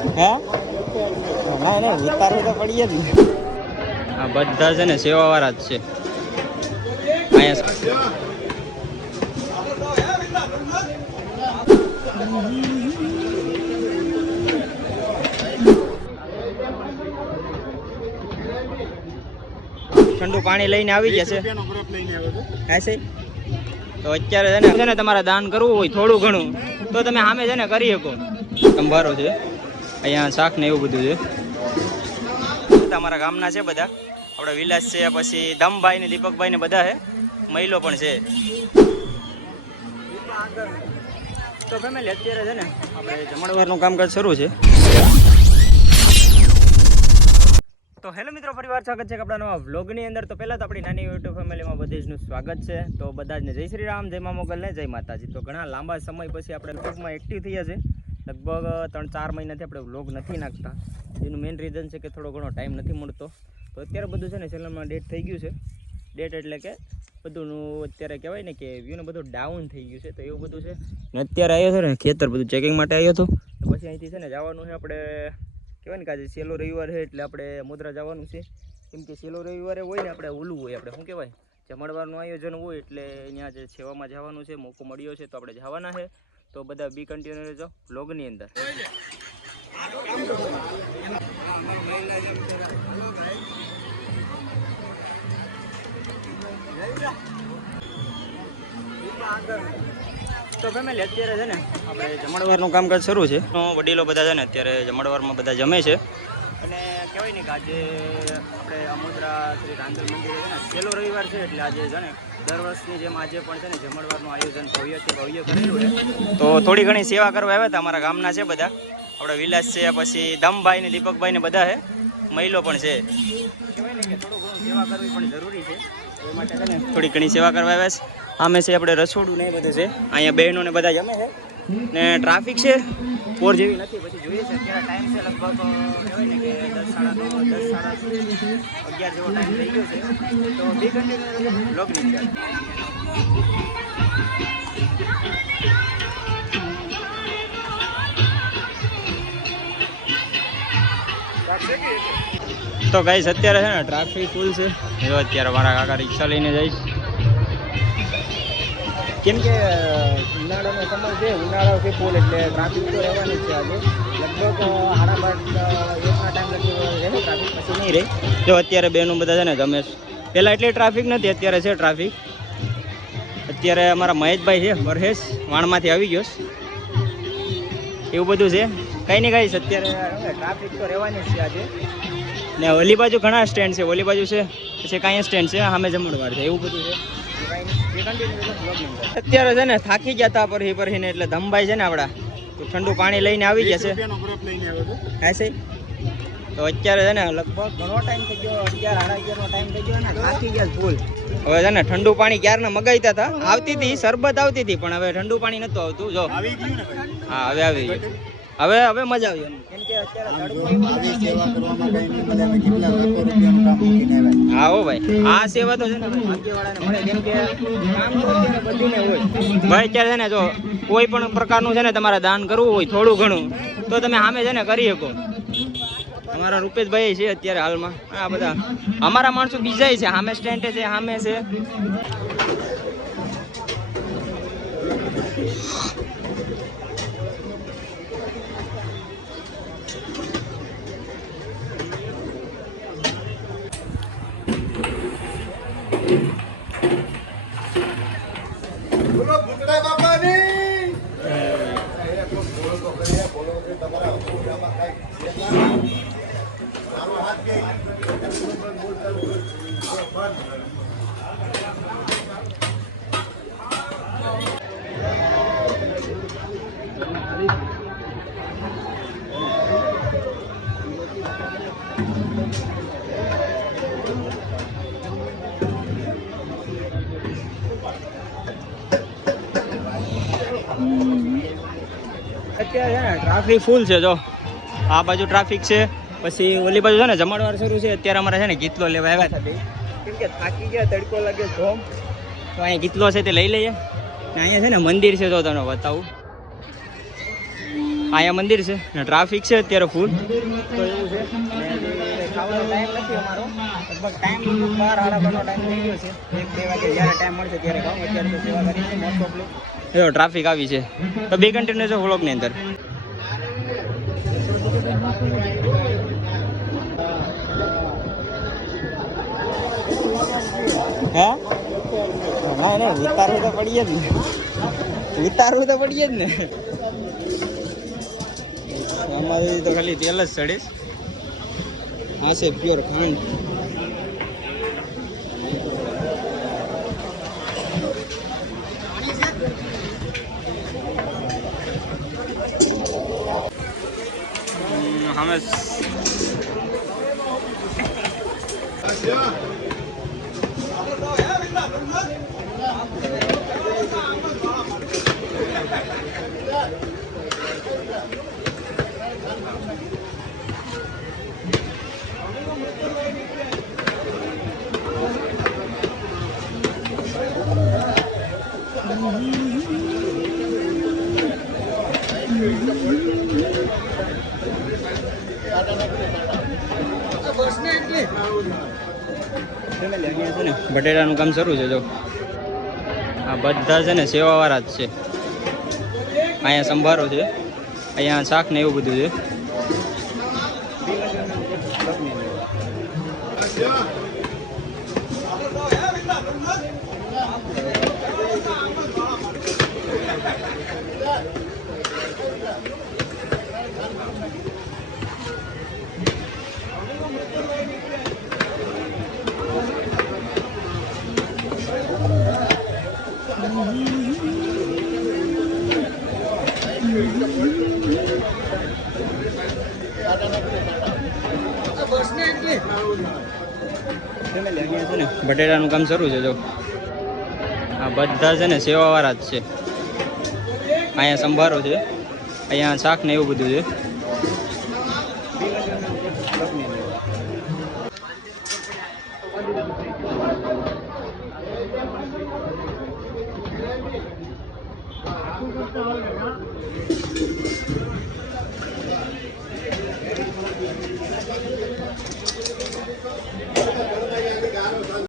હે ના ના ઉતારવું તો પડીએ જ ને. આ બધા છે ને સેવાવાળા જ છે અહીંયા. ઠંડુ પાણી લઈને આવી ગયા છે તો અત્યારે છે ને તમારે દાન કરવું હોય થોડું ઘણું તો તમે સામે છે ને કરી શકો. સંભારો છે અહીંયા, શાક ને એવું બધું છે. તમારા ગામના છે બધા, આપણા વિલાસ છે, પછી ધમભાઈ ને દીપકભાઈ ને બધા છે, મહિલો પણ છે. તો ફેમિલી અત્યારે છે ને આપણે જમણવારનું કામકાજ શરૂ છે. તો હેલો મિત્રો, ફરીવાર સ્વાગત છે આપણા નવા વ્લોગની અંદર. તો પહેલાં તો આપણી નાની યુટ્યુબ ફેમિલીમાં બધીજનું સ્વાગત છે. તો બધા જ ને જય શ્રી રામ, જય મા મોગલ ને જય માતાજી. તો ઘણા લાંબા સમય પછી આપણે યુટ્યુબમાં એક્ટિવ થયા છે. લગભગ 3-4 મહિનાથી આપણે વ્લોગ નથી નાખતા. એનું મેઇન રીઝન છે કે થોડો ઘણો ટાઈમ નથી મળતો. તો અત્યારે બધું છે ને ચેનલમાં ડેટ થઈ ગયું છે. ડેટ એટલે કે બધુંનું અત્યારે કહેવાય ને કે વ્યૂને બધું ડાઉન થઈ ગયું છે. તો એવું બધું છે ને અત્યારે આવ્યો છે ને ખેતર બધું ચેકિંગ માટે આવ્યો હતો. પછી અહીંથી છે ને જવાનું છે આપણે, કહેવાય ને કે આજે છેલ્લો રવિવાર છે એટલે આપણે મુદ્રા જવાનું છે. કેમ કે છેલ્લો રવિવારે હોય ને આપણે ઓલું હોય, આપણે શું કહેવાય, જમણવારનું આયોજન હોય એટલે અહીંયા જે સેવામાં જવાનું છે, મોકો મળ્યો છે તો આપણે જવાના છે. તો બધા બી કન્ટિન્યુ રહેજો વ્લોગની અંદર. તો ફેમિલી અત્યારે છે ને આપણે જમણવારનું કામકાજ શરૂ છે. વડીલો બધા છે ને અત્યારે જમણવારમાં બધા જમે છે. અને કહેવાય ને કે આજે આપણે અમોદરા શ્રી રાંધલ મંદિરે છે ને છેલ્લો રવિવાર છે એટલે આજે છે ને દર વર્ષની જેમ આજે પણ છે ને જમણવારનું આયોજન ભવ્યથી ભવ્ય કરેલું છે. તો થોડી ઘણી સેવા કરવા આવ્યા હતા. અમારા ગામના છે બધા, આપણા વિલાસ છે, પછી ધમભાઈ ને દીપકભાઈ ને બધા છે, મહિલો પણ છે. કહેવાય ને કે થોડું ઘણું સેવા કરવી પણ જરૂરી છે. એ માટે છે ને થોડી ઘણી સેવા કરવા આવ્યા છે. આમે છે આપણે રસોડું ને એ બધું છે. અહીંયા બહેનો ને બધા જમે છે ને ટ્રાફિક છે પોર જેવી નથી. પછી જોઈએ છે અત્યારે ટાઈમ છે લગભગ કહેવાય ને કે 10-11 જેવો ટાઈમ થઈ ગયો છે. તો બી કન્ટિન્યુ બ્લોગની અંદર. તો ગાઈસ અત્યારે છે ને ટ્રાફિક ફૂલ છે. જો અત્યારે મારા કાકા રિક્ષા લઈને જઈશ. કેમ કે ઉનાળાનો સમય છે, ઉનાળો છે ફૂલ એટલે ટ્રાફિક તો રહેવાની જ છે. આજે લગભગ 8:30-1ના ટાઈમ લગી રહે ટ્રાફિક, પછી નહીં રહે. જો અત્યારે બેનું બધા છે ને ગમે. પહેલાં એટલી ટ્રાફિક નથી, અત્યારે છે ટ્રાફિક. અત્યારે અમારા મહેશભાઈ છે મહેશ વાણમાંથી આવી ગયો, એવું બધું છે. કંઈ નહીં ગાઈશ અત્યારે ટ્રાફિક તો રહેવાની જ છે આજે. ને ઓલી બાજુ ઘણા સ્ટેન્ડ છે, ઓલી બાજુ છે, પછી કાંઈ સ્ટેન્ડ છે, સામે જમણવાર છે, એવું બધું છે. અત્યારે છે ને થાકી ગયા હતા પરહીને એટલે ધમભાઈ છે ને આપડા તો ઠંડુ પાણી લઈને આવી ગયા છે. તો અત્યારે છે ને લગભગ ઘણો ટાઈમ થઈ ગયો, 11-11:30 નો ટાઈમ થઈ ગયો ને થાકી ગયા ફૂલ. હવે છે ને ઠંડુ પાણી ક્યારના મગાઈતા હતા, આવતી હતી શરબત આવતી હતી, પણ હવે ઠંડુ પાણી નતું આવતું. જો હા હવે આવી ગયું. હવે મજા આવી. કેમ કે અત્યારે હા હો ભાઈ, આ સેવા તો છે ને ભાગ્યવાળાને મળે. કેમ કે કામ તો અત્યારે બધીને હોય ભાઈ. અત્યારે છે ને જો કોઈ પણ પ્રકારનું છે ને તમારે દાન કરવું હોય થોડું ઘણું તો તમે સામે છે ને કરી શકો. અમારા રૂપેશભાઈ છે અત્યારે હાલમાં, આ બધા અમારા માણસો બીજા છે, સામે સ્ટેન્ડ છે, સામે છે. અત્યારે છે ને ટ્રાફિક ફૂલ છે. જો આ બાજુ ટ્રાફિક છે, પછી ઓલી બાજુ છે ને જમણવાર શરૂ છે. અત્યારે અમારે છે ને ગીતલો લેવા આવ્યા હતા બે, કેમ કે થાકી ગયા, તડકો લાગે ધોમ. તો અહીંયા ગીતલો છે તે લઈ લઈએ. અહીંયા છે ને મંદિર છે, જો તમને બતાવું. અહીંયા મંદિર છે ને ટ્રાફિક છે અત્યારે ફૂલ, તો એવું છે. ખાવાનો ટાઈમ નથી અમારો, લગભગ ટાઈમ 12:30નો ટાઈમ થઈ ગયો છે. 1-2 વાગે જ્યારે ટાઈમ મળશે ત્યારે ખાવું. અત્યારે તો સેવા કરી છે મોસ્ટ ઓફલી. જો ટ્રાફિક આવી છે, તો બે કન્ટિન્યુ છે વ્લોગની અંદર. હા ના ના ઉતારવું તો પડીએ જ ને, ઉતારવું તો પડીએ જ ને. અમારી તો ખાલી તેલ જ ચડીશ. આ છે પ્યોર ખાંડ. અમે બટેટાનું કામ શરૂ છે. જો આ બધા છે ને સેવાવાળા જ છે. અહીંયા સંભારો છે, અહીંયા શાક ને એવું બધું છે. બટેટાનું કામ શરૂ છે. જો આ બધા છે ને સેવાવાળા જ છે. અહીંયા સંભારો છે, અહીંયા શાક ને એવું બધું છે.